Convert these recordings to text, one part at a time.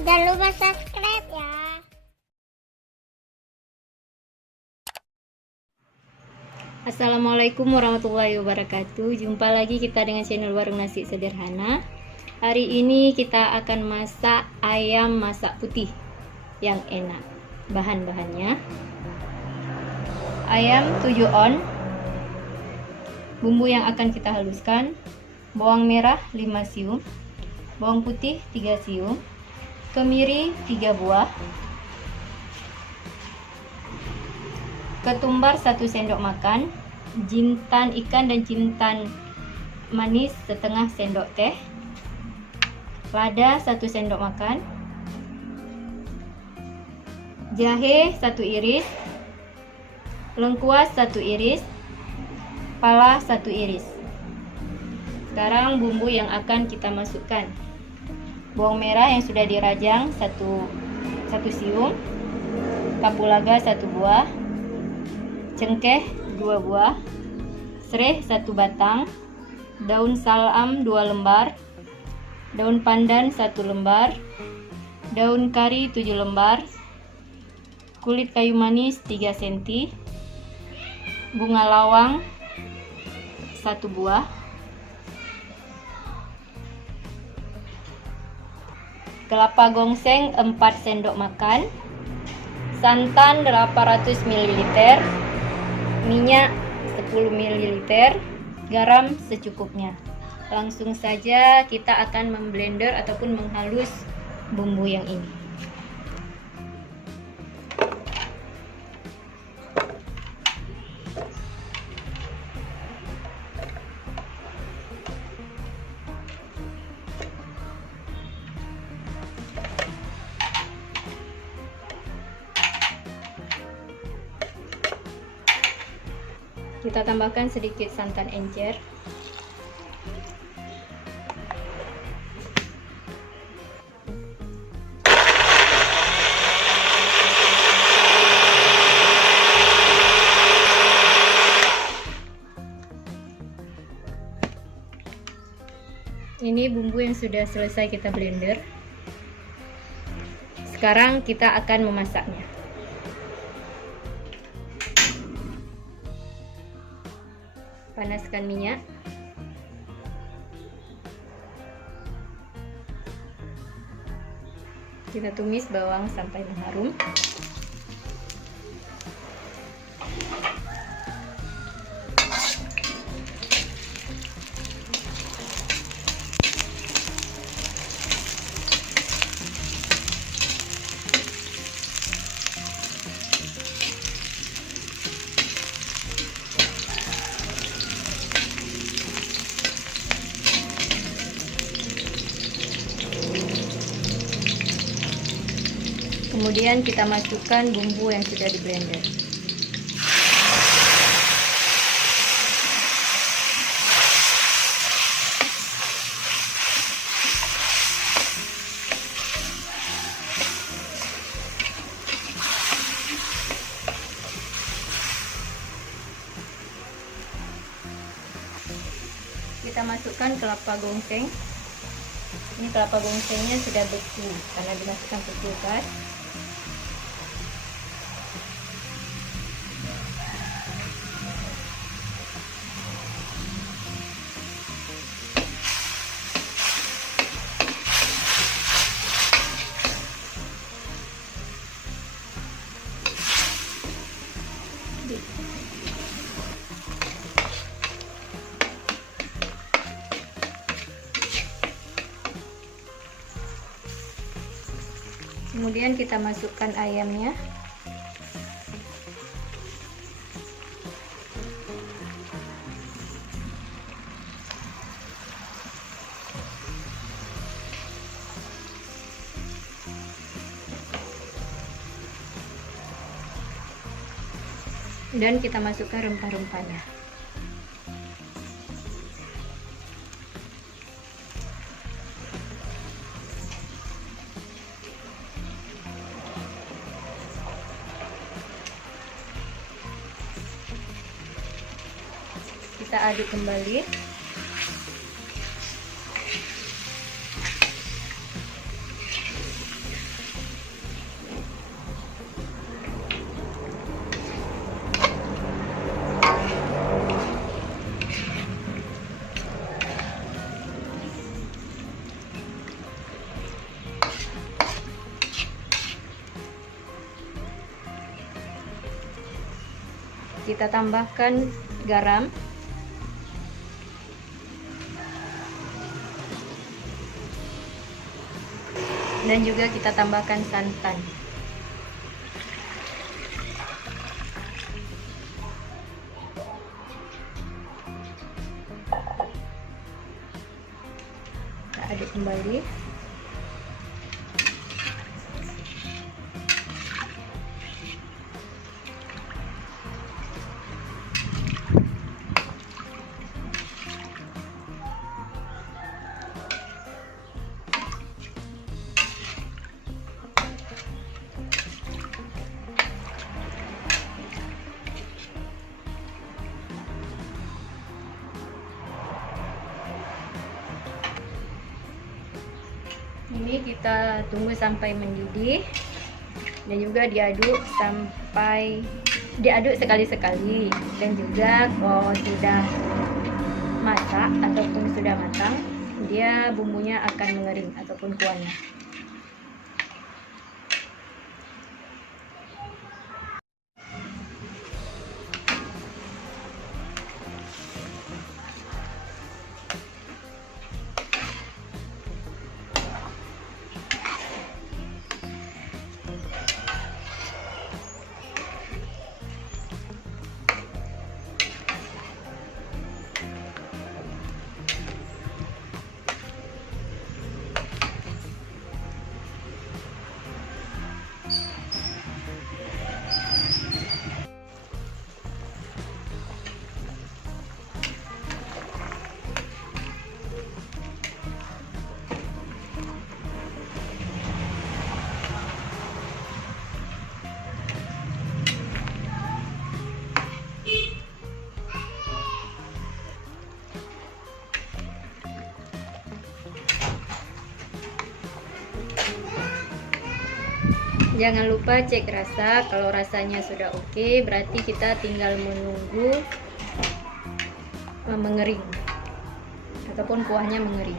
Jangan lupa subscribe ya. Assalamualaikum warahmatullahi wabarakatuh. Jumpa lagi kita dengan channel Warung Nasi Sederhana. Hari ini kita akan masak ayam masak putih yang enak. Bahan-bahannya: ayam 7 on, bumbu yang akan kita haluskan: bawang merah 5 siung, bawang putih 3 siung, kemiri 3 buah, ketumbar 1 sendok makan, jintan ikan dan jintan manis setengah sendok teh, lada 1 sendok makan, jahe 1 iris, lengkuas 1 iris, pala 1 iris. Sekarang bumbu yang akan kita masukkan: bawang merah yang sudah dirajang 1 siung, kapulaga 1 buah, cengkeh 2 buah, sereh 1 batang, daun salam 2 lembar, daun pandan 1 lembar, daun kari 7 lembar, kulit kayu manis 3 cm, bunga lawang 1 buah, kelapa gongseng 4 sendok makan, santan 800 ml, minyak 10 ml, garam secukupnya. Langsung saja kita akan memblender ataupun menghalus bumbu yang ini. Kita tambahkan sedikit santan encer, ini bumbu yang sudah selesai kita blender. Sekarang kita akan memasaknya. Panaskan minyak. Kita tumis bawang sampai mengharum. Kemudian kita masukkan bumbu yang sudah di blender. Kita masukkan kelapa gongseng. Ini kelapa gongsengnya sudah beku karena dimasukkan ke kulkas. Kemudian kita masukkan ayamnya. Dan kita masukkan rempah-rempahnya. Kita aduk kembali. kita tambahkan garam. Dan juga kita tambahkan santan. Kita aduk kembali. Ini kita tunggu sampai mendidih dan juga diaduk sekali-sekali, dan juga kalau sudah masak ataupun sudah matang, dia bumbunya akan mengering ataupun kuahnya. Jangan lupa cek rasa. Kalau rasanya sudah oke, berarti kita tinggal menunggu mengering ataupun kuahnya mengering.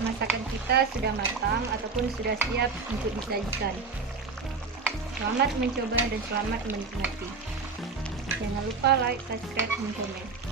Masakan kita sudah matang ataupun sudah siap untuk disajikan. Selamat mencoba dan selamat menikmati. Jangan lupa like, subscribe, dan komen.